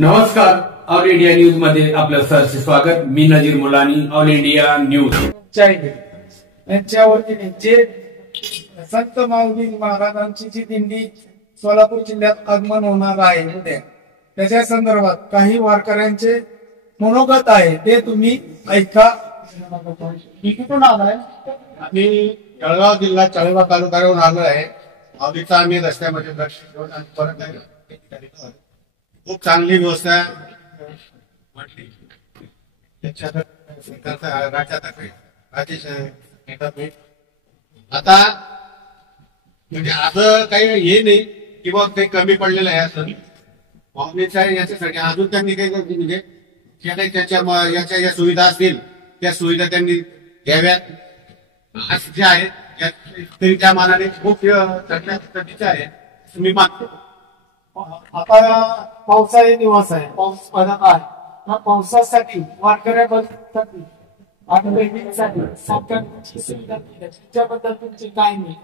नमस्कार, all India news मध्ये आपलं सहर्ष स्वागत। मी नजीर मुलानी, ऑल इंडिया न्यूज। यांच्या वतीने जे संत माऊली महाराजांची जी दिंडी सोलापूर जिल्ह्यात आगमन होणार आहे उद्या, त्याच्या संदर्भात काही वारकऱ्यांचे मनोगत आहे, ते तुम्ही ऐका। कुठून आलाय? आम्ही जळगाव जिल्हा चाळीसगाव तालुक्यावरून आलो आहे। माऊलीचा आम्ही रस्त्यामध्ये दर्शन घेऊन आणि परत खूप चांगली व्यवस्था म्हटली आता म्हणजे असं काही हे नाही की बाबा काही कमी पडलेलं आहे असं माऊलीच्या याच्यासाठी अजून त्यांनी काही म्हणजे त्याच्या याच्या सुविधा असतील त्या सुविधा त्यांनी द्याव्यात जे आहे त्या मानाने खूप चांगल्या पद्धतीचे आहे मी मागतो। आता पावसाळी दिवस आहे, पाऊस पडत आहे, या पावसासाठी वारकऱ्यासाठी त्याच्याबद्दल तुमची काय नाही?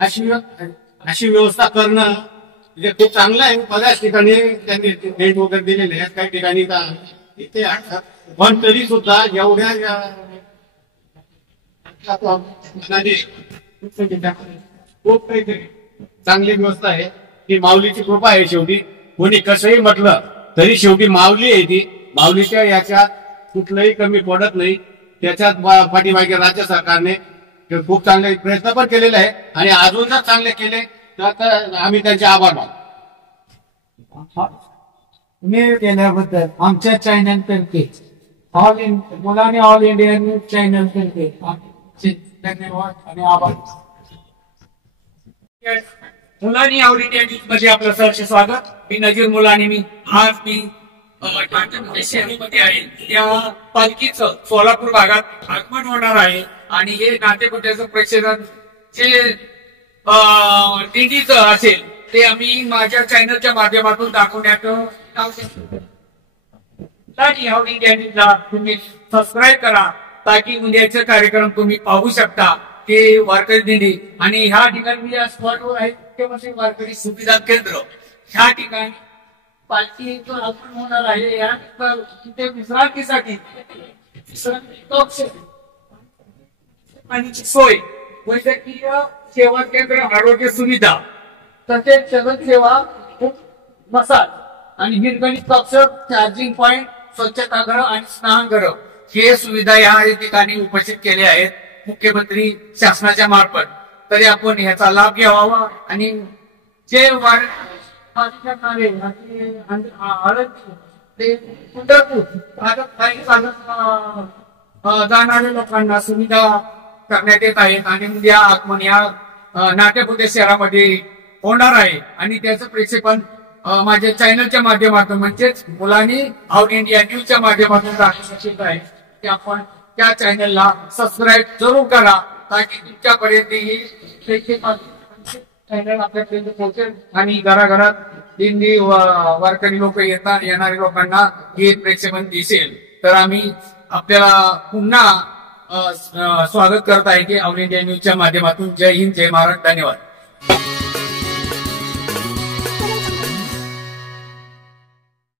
अशी व्यवस्था करणं म्हणजे खूप चांगलं आहे। बऱ्याच ठिकाणी त्यांनी भेट वगैरे दिलेले आहेत, काही ठिकाणी इथे पण तरी सुद्धा एवढ्या खूप काही चांगली व्यवस्था आहे की माऊलीची कृपा आहे। शेवटी कोणी कसंही म्हटलं तरी शेवटी माऊली आहे ती, माऊलीच्या याच्यात कुठलंही कमी पडत नाही। त्याच्यात पाठीमागे राज्य सरकारने खूप चांगले प्रयत्न पण केलेले आहे आणि अजून जर चांगले केले तर आम्ही त्यांचे आभार मानतो। तुम्ही केल्याबद्दल आमच्या चॅनल तर्फे मुलांनी ऑल इंडिया न्यूज चॅनल तर्फे धन्यवाद आणि आभार। मुलानी ऑल इंडिया न्यूज मध्ये आपलं सहर्ष स्वागत। मी नजीर मुलानी। मी शहरामध्ये आहे, त्या पालखीचं सोलापूर भागात आगमन होणार आहे आणि हे नातेपुत्याचं प्रेक्षण जे दिंडीचं असेल ते आम्ही माझ्या चॅनलच्या माध्यमातून दाखवण्यात ऑल इंडिया न्यूजला तुम्ही सबस्क्राईब करा, ताकी उद्याचे कार्यक्रम तुम्ही पाहू शकता ते वारकरी दिंडी। आणि ह्या ठिकाणी मी या स्पॉटवर आहे ते वारकरी सुविधा केंद्र, ह्या ठिकाणी पालखी आगमन होणार आहे। या तिथे विश्रांतीसाठी सोय, वैद्यकीय सेवा केंद्र, आरोग्य सुविधा, तसेच जगत सेवा, मसाज आणि हिरगणित कक्ष, चार्जिंग पॉइंट, स्वच्छतागृह आणि स्नानगृह हे सुविधा या ठिकाणी उपस्थित केले आहेत मुख्यमंत्री शासनाच्या मार्फत। तरी आपण ह्याचा लाभ घ्यावा आणि जे जाणाऱ्या लोकांना सुविधा करण्यात येत आहेत आणि उद्या आगमन या नातेपुते शहरामध्ये होणार आहे आणि त्याचं प्रक्षेपण माझ्या चॅनलच्या माध्यमातून म्हणजेच मुलांनी ऑल इंडिया न्यूजच्या माध्यमातून दाखवण्यात आहे। ते आपण त्या चॅनलला सबस्क्राईब जरूर करा, ताकी तुमच्यापर्यंत ही चॅनल आपल्यापर्यंत पोहोचेल आणि घराघरात दिंडी वारकरी लोक येणाऱ्या लोकांना हे प्रेक्षेपण दिसेल। तर आम्ही आपल्याला पुन्हा स्वागत करत आहे की ऑल इंडिया न्यूजच्या माध्यमातून। जय हिंद, जय महाराष्ट्र, धन्यवाद।